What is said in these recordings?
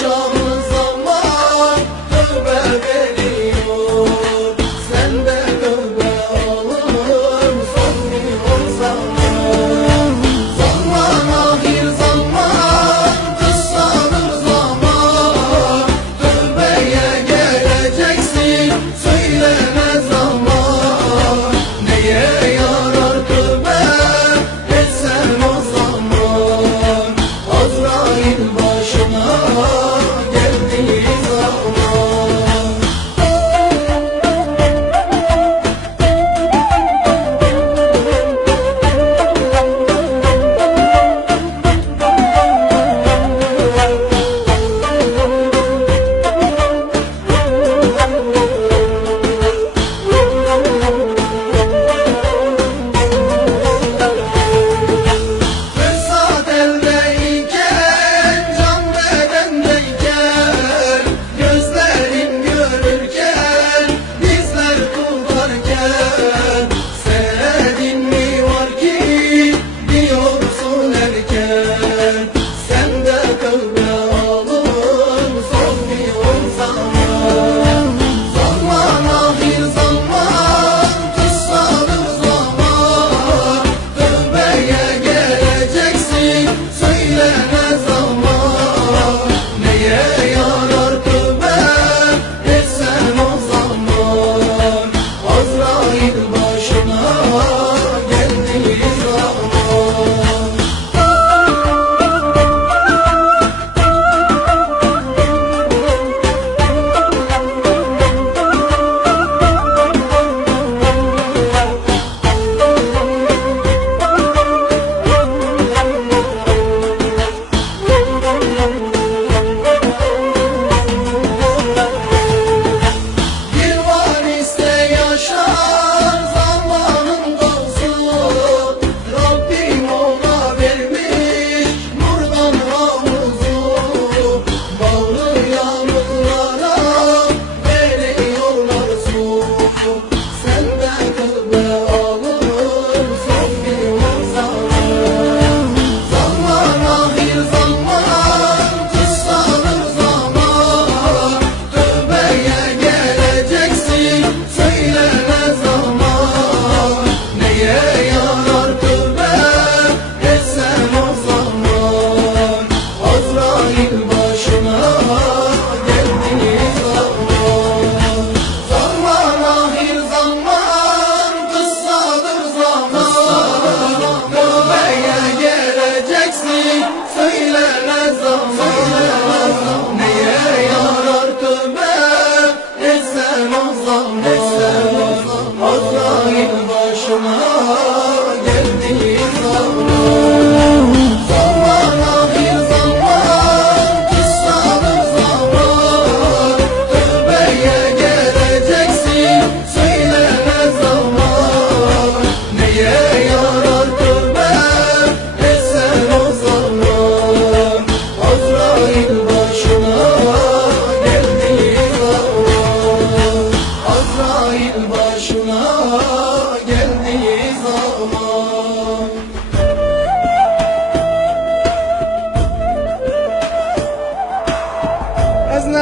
show me.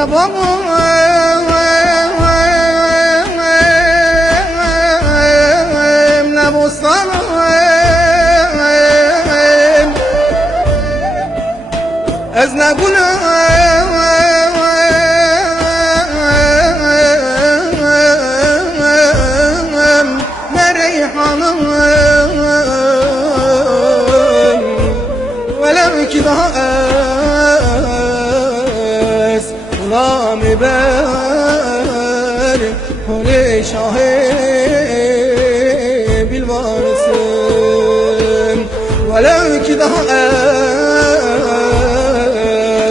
babam ne bostanım Ez ne غلام بر هر شاه بالوارسن ولو كده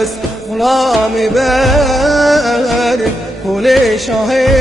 اس غلام بر هر شاه